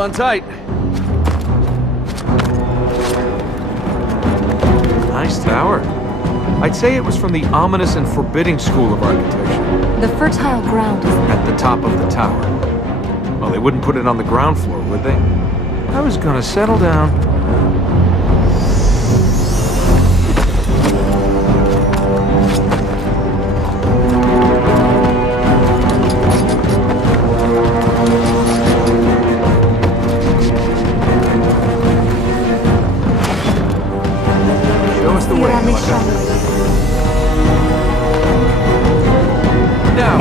on tight. Nice tower. I'd say it was from the ominous and forbidding school of architecture. The fertile ground is At the top of the tower. Well, they wouldn't put it on the ground floor, would they? I was gonna settle down. Show us the way, Melissa. Now.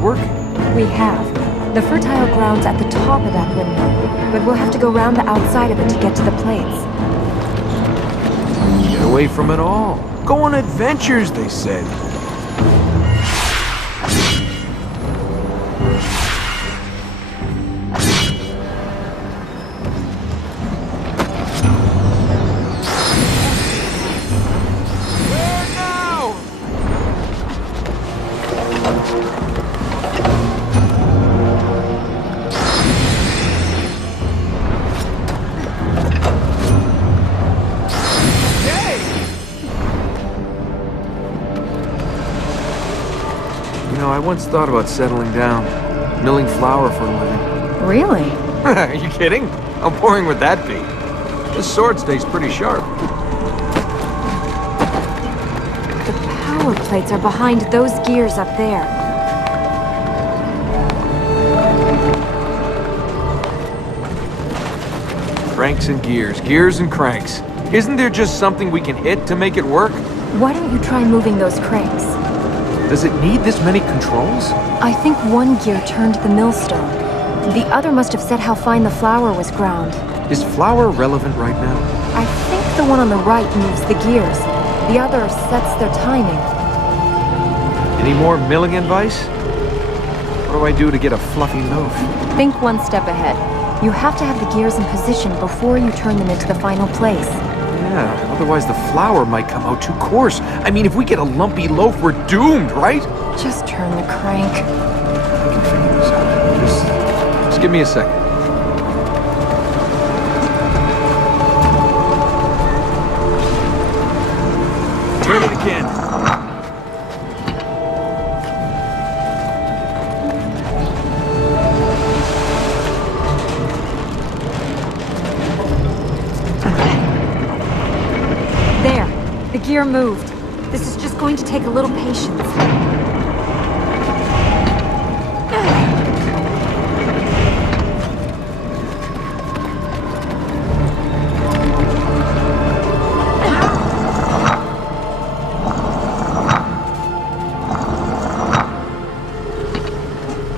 Working. We have. The fertile ground's at the top of that windmill, but we'll have to go round the outside of it to get to the plates. Get away from it all. Go on adventures, they said. I once thought about settling down, milling flour for a living. Really? Are you kidding? How boring would that be? This sword stays pretty sharp. The power plates are behind those gears up there. Cranks and gears, gears and cranks. Isn't there just something we can hit to make it work? Why don't you try moving those cranks? Does it need this many controls? I think one gear turned the millstone. The other must have said how fine the flour was ground. Is flour relevant right now? I think the one on the right moves the gears. The other sets their timing. Any more milling advice? What do I do to get a fluffy loaf? Think one step ahead. You have to have the gears in position before you turn them into the final place. Yeah, otherwise the flour might come out too coarse. I mean, if we get a lumpy loaf, we're doomed, right? Just turn the crank. I can figure this out. Just give me a second. Turn it again. The gear moved. This is just going to take a little patience.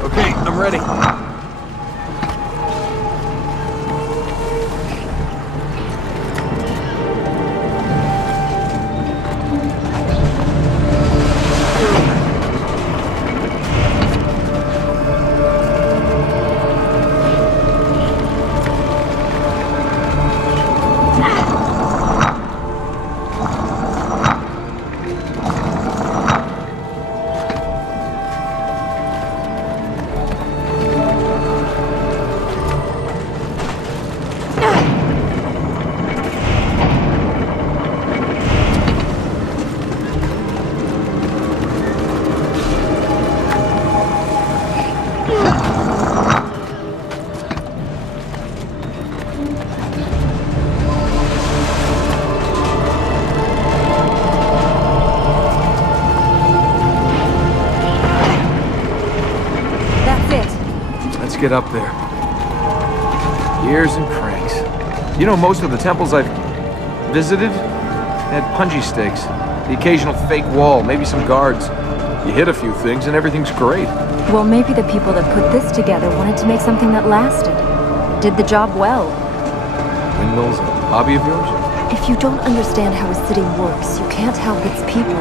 Okay, I'm ready. get up there. Gears and cranks. You know, most of the temples I've visited had punji stakes. The occasional fake wall, maybe some guards. You hit a few things and everything's great. Well, maybe the people that put this together wanted to make something that lasted. Did the job well. Windmills, a hobby of yours? If you don't understand how a city works, you can't help its people.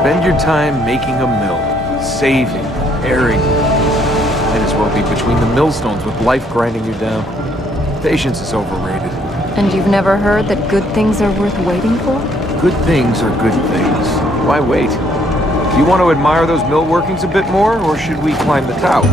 Spend your time making a mill, saving, repairing. Might as well be between the millstones with life grinding you down. Patience is overrated. And you've never heard that good things are worth waiting for? Good things are good things. Why wait? Do you want to admire those mill workings a bit more, or should we climb the tower?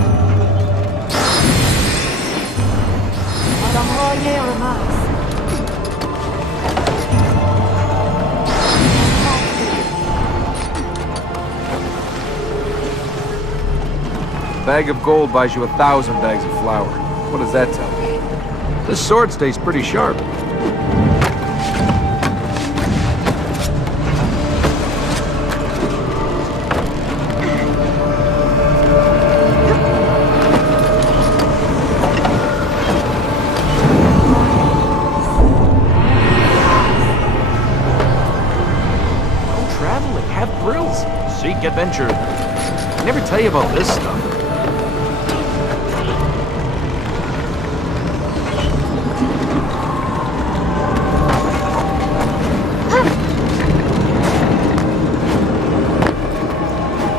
A bag of gold buys you 1,000 bags of flour. What does that tell me? This sword stays pretty sharp. Go traveling, have thrills, seek adventure. I never tell you about this stuff.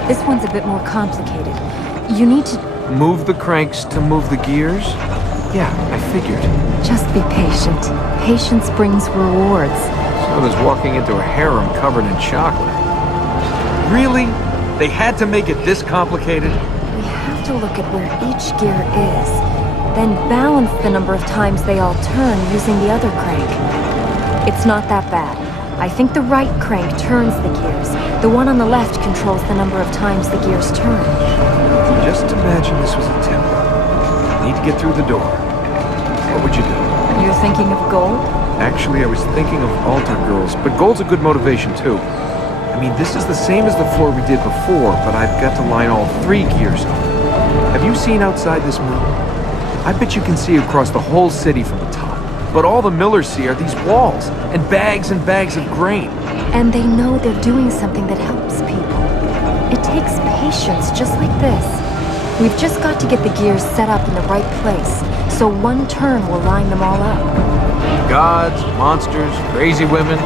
This one's a bit more complicated. You need to... Move the cranks to move the gears? Yeah, I figured. Just be patient. Patience brings rewards. So does walking into a harem covered in chocolate. Really? They had to make it this complicated? We have to look at where each gear is, then balance the number of times they all turn using the other crank. It's not that bad. I think the right crank turns the gears. The one on the left controls the number of times the gears turn. Just imagine this was a temple. Need to get through the door. What would you do? You're thinking of gold? Actually, I was thinking of altar girls, but gold's a good motivation too. I mean, this is the same as the floor we did before, but I've got to line all 3 gears up. Have you seen outside this mill? I bet you can see across the whole city from the top. But all the millers see are these walls, and bags of grain. And they know they're doing something that helps people. It takes patience just like this. We've just got to get the gears set up in the right place, so one turn will line them all up. Gods, monsters, crazy women.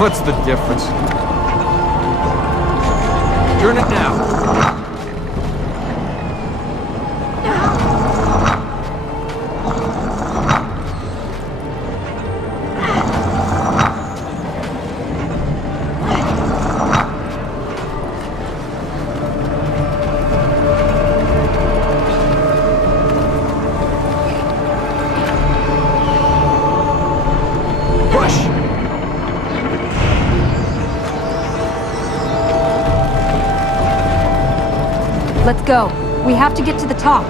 What's the difference? Turn it now. Let's go. We have to get to the top.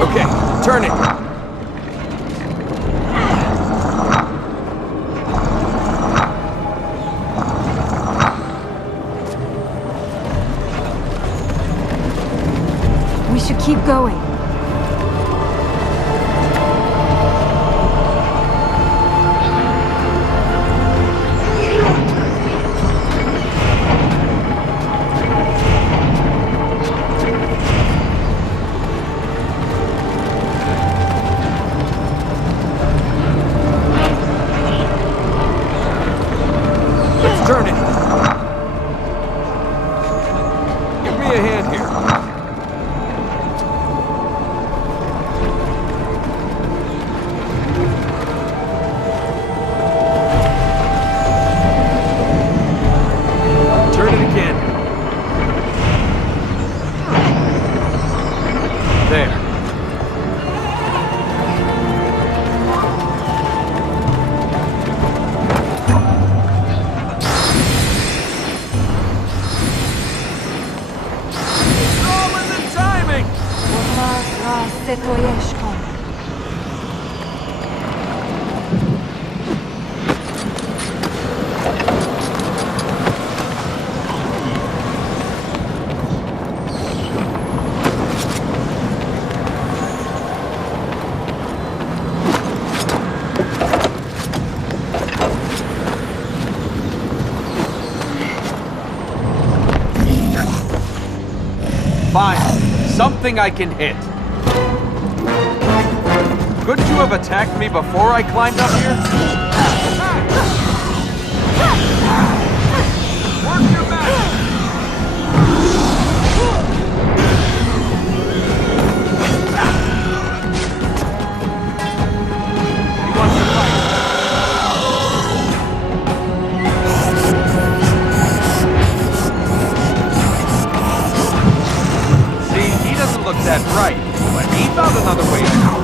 Okay, turn it. We should keep going. Turn it! Give me a hand here. something I can hit. Couldn't you have attacked me before I climbed up here? Work your magic! He wants to fight. See, he doesn't look that bright, but he found another way out.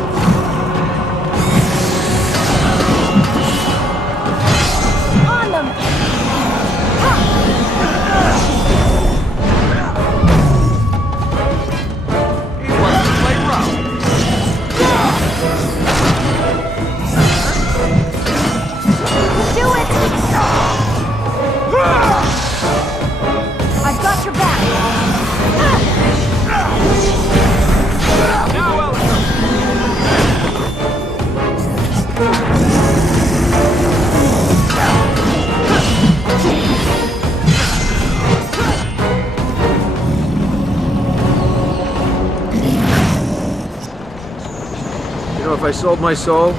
If I sold my soul,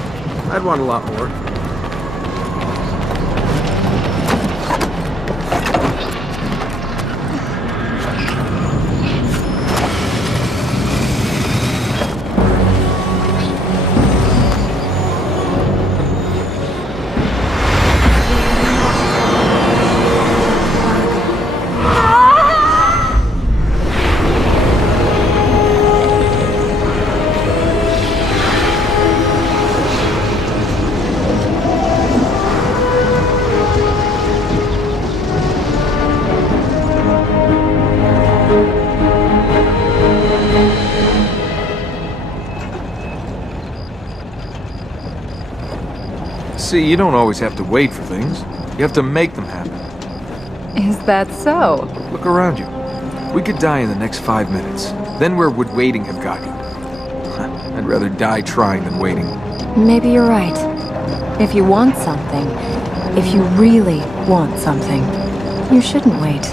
I'd want a lot more. See, you don't always have to wait for things. You have to make them happen. Is that so? Look around you. We could die in the next 5 minutes. Then where would waiting have got you? I'd rather die trying than waiting. Maybe you're right. If you want something, if you really want something, you shouldn't wait.